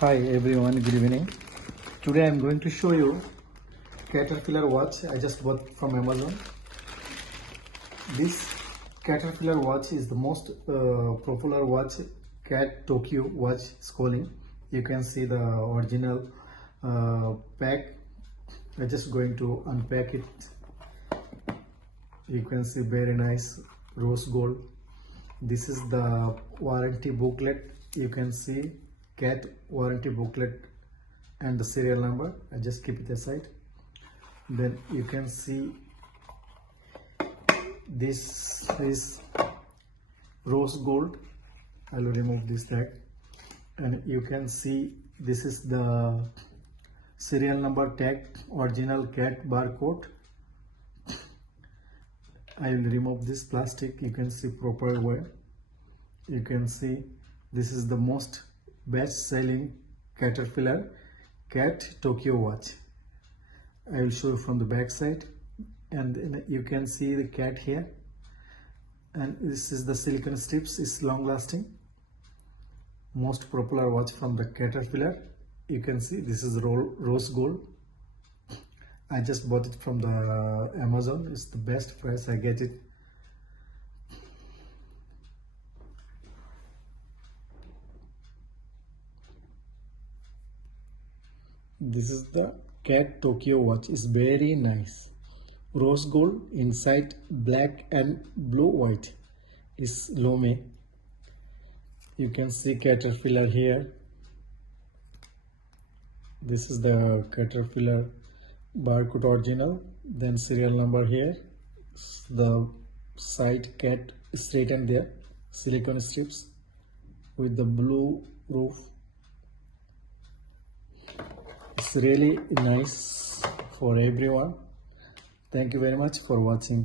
Hi everyone, good evening. Today I'm going to show you Caterpillar watch I just bought from Amazon. This Caterpillar watch is the most popular watch Cat Tokyo watch is calling. You can see the original pack. I'm just going to unpack it. You can see very nice rose gold. This is the warranty booklet. You can see Cat warranty booklet and the serial number. I just keep it aside. Then you can see this is rose gold. I will remove this tag, and you can see this is the serial number tag, original Cat barcode. I will remove this plastic. You can see proper way. You can see this is the most best selling Caterpillar Cat Tokyo watch. I will show you from the back side, and you can see the cat here, and this is the silicone strips. Is long lasting, most popular watch from the Caterpillar. You can see this is rose gold. I just bought it from the Amazon. It's the best price I get it. This is the Cat Tokyo watch. It's very nice. Rose gold inside, black and blue white is Lome. You can see Caterpillar here. This is the Caterpillar barcode original. Then serial number here. The side cat straightened there. Silicone strips with the blue roof. It's really nice for everyone. Thank you very much for watching.